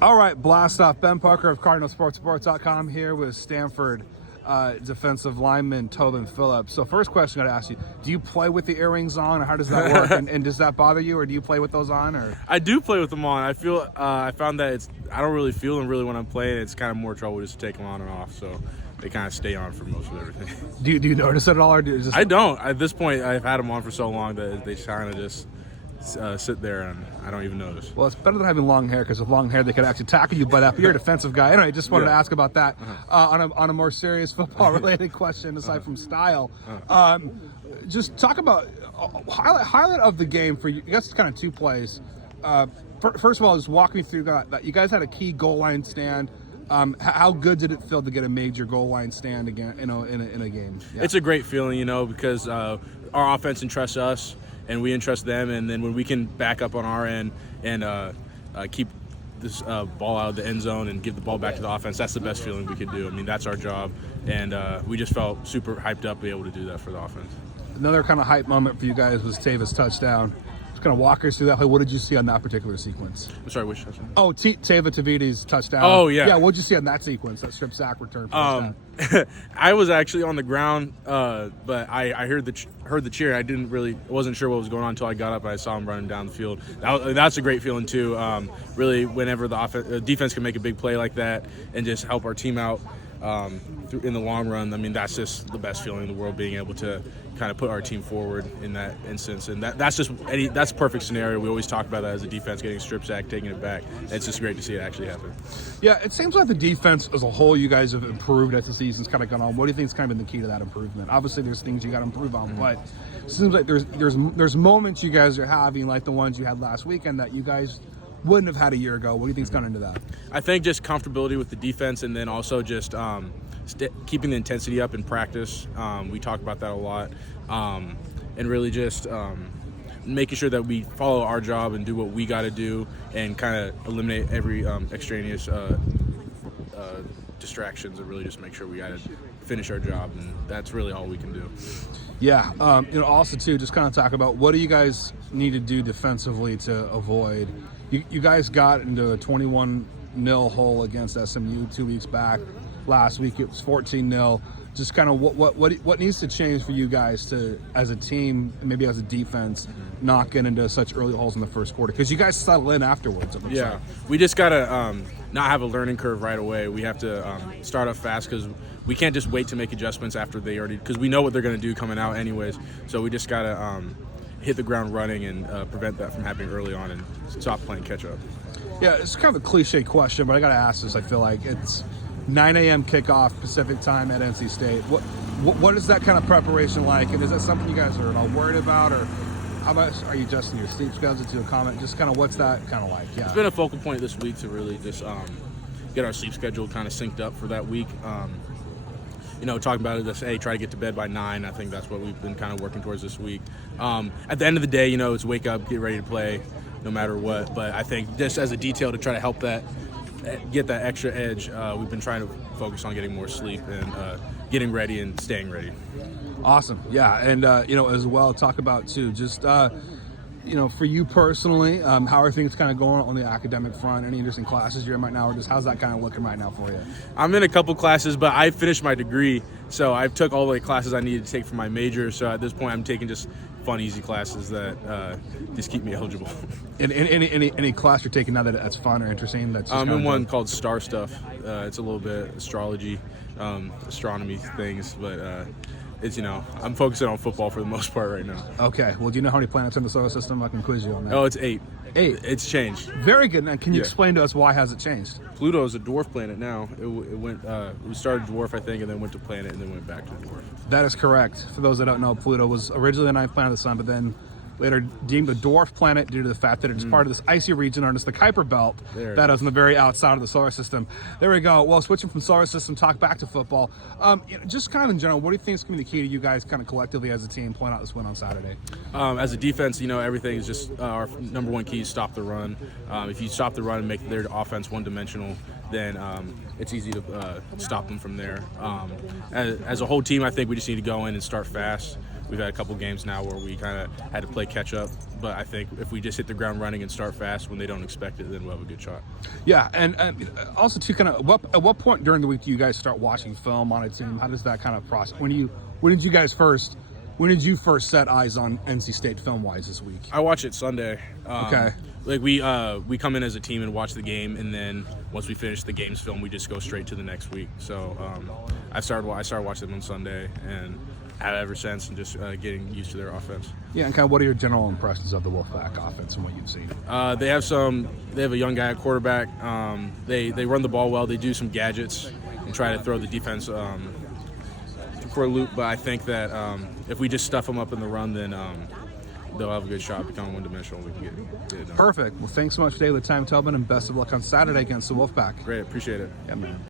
All right, blast off. Ben Parker of CardinalSportsReport.com here with Stanford defensive lineman Tobin Phillips. So first question I got to ask you, do you play with the earrings on, or how does that work? and does that bother you, or do you play with those on? Or I do play with them on. I feel I found that I don't really feel them really when I'm playing. It's kind of more trouble just to take them on and off. So they kind of stay on for most of everything. Do you notice it at all, or I don't. At this point, I've had them on for so long that they kind of just sit there and I don't even notice. Well, it's better than having long hair, because with long hair they could actually tackle you. But you're a defensive guy. Anyway, just wanted to ask about that on a more serious football-related question aside from style. Just talk about highlight of the game for you. I guess it's kind of two plays. First of all, just walk me through that. You guys had a key goal line stand. How good did it feel to get a major goal line stand again? In a game. Yeah. It's a great feeling, because our offense entrusts us and we entrust them, and then when we can back up on our end and keep this ball out of the end zone and give the ball back to the offense, that's the best feeling we could do. I mean, that's our job, and we just felt super hyped up to be able to do that for the offense. Another kind of hype moment for you guys was Tava's touchdown. Just kind of walk us through that. What did you see on that particular sequence? I'm sorry, which touchdown? Oh, Tava Tavidi's touchdown. Oh, yeah. Yeah, what did you see on that sequence, that strip sack return? I was actually on the ground, but I heard the cheer. I wasn't sure what was going on until I got up and I saw him running down the field. That's a great feeling too. Really, whenever the defense can make a big play like that and just help our team out in the long run, I mean, that's just the best feeling in the world, being able to kind of put our team forward in that instance. And that's a perfect scenario. We always talk about that as a defense, getting a strip sack, taking it back. It's just great to see it actually happen. Yeah, it seems like the defense as a whole, you guys have improved as the season's kind of gone on. What do you think has kind of been the key to that improvement? Obviously, there's things you got to improve on, but it seems like there's moments you guys are having, like the ones you had last weekend, that you guys wouldn't have had a year ago. What do you think's gone into that? I think just comfortability with the defense, and then also just keeping the intensity up in practice. We talk about that a lot, and really just making sure that we follow our job and do what we got to do, and kind of eliminate every extraneous distractions, and really just make sure we got to finish our job, and that's really all we can do. Yeah, also too, just kind of talk about what do you guys need to do defensively to avoid. You guys got into a 21-0 hole against SMU 2 weeks back. Last week it was 14-0. Just kind of what needs to change for you guys to, as a team, maybe as a defense, not get into such early holes in the first quarter? Because you guys settle in afterwards. Yeah, we just gotta not have a learning curve right away. We have to start off fast, because we can't just wait to make adjustments after because we know what they're gonna do coming out anyways. So we just gotta hit the ground running and prevent that from happening early on and stop playing catch up. Yeah, it's kind of a cliche question, but I gotta ask this. I feel like it's 9 a.m. kickoff Pacific time at NC State. What is that kind of preparation like? And is that something you guys are at all worried about, or how much are you adjusting your sleep schedule to accommodate? Just kind of what's that kind of like? Yeah, it's been a focal point this week to really just get our sleep schedule kind of synced up for that week. Talking about it, hey, try to get to bed by 9. I think that's what we've been kind of working towards this week. At the end of the day, it's wake up, get ready to play, no matter what. But I think just as a detail to try to help get that extra edge, we've been trying to focus on getting more sleep and getting ready and staying ready. Awesome. Yeah, and as well, talk about too, just for you personally, how are things kind of going on the academic front? Any interesting classes you're in right now, or just how's that kind of looking right now for you? I'm in a couple classes, but I finished my degree, so I've took all the classes I needed to take for my major. So at this point, I'm taking just fun, easy classes that just keep me eligible. And any class you're taking now that's fun or interesting? That's I'm in one called Star Stuff. It's a little bit astrology, astronomy things, but it's I'm focusing on football for the most part right now. Okay. Well, do you know how many planets in the solar system? I can quiz you on that. Oh, it's 8. 8. It's changed. Very good. Now, can you explain to us why has it changed? Pluto is a dwarf planet now. It went. We started dwarf, I think, and then went to planet, and then went back to dwarf. That is correct. For those that don't know, Pluto was originally the 9th planet of the sun, but then later deemed a dwarf planet due to the fact that it's part of this icy region known as the Kuiper Belt that is on the very outside of the solar system. There we go. Well, switching from solar system, talk back to football. Just kind of in general, what do you think is going to be the key to you guys kind of collectively as a team pulling out this win on Saturday? As a defense, everything is just our number one key is stop the run. If you stop the run and make their offense one-dimensional, then it's easy to stop them from there. As a whole team, I think we just need to go in and start fast. we've had a couple games now where we kind of had to play catch up. But I think if we just hit the ground running and start fast when they don't expect it, then we'll have a good shot. Yeah, and also too, kind of, at what point during the week do you guys start watching film on a team? How does that kind of process? When did you first set eyes on NC State film wise this week? I watch it Sunday. Okay. Like we come in as a team and watch the game, and then once we finish the game's film, we just go straight to the next week. So I started watching them on Sunday and have ever since, and just getting used to their offense. Yeah, and kind of what are your general impressions of the Wolfpack offense and what you've seen? They have a young guy at quarterback. They run the ball well. They do some gadgets and try to throw the defense for a loop. But I think that if we just stuff them up in the run, then they'll have a good shot at becoming one-dimensional. We can get it done. Perfect. Well, thanks so much for taking the time, Tobin, and best of luck on Saturday against the Wolfpack. Great, appreciate it. Yeah, man.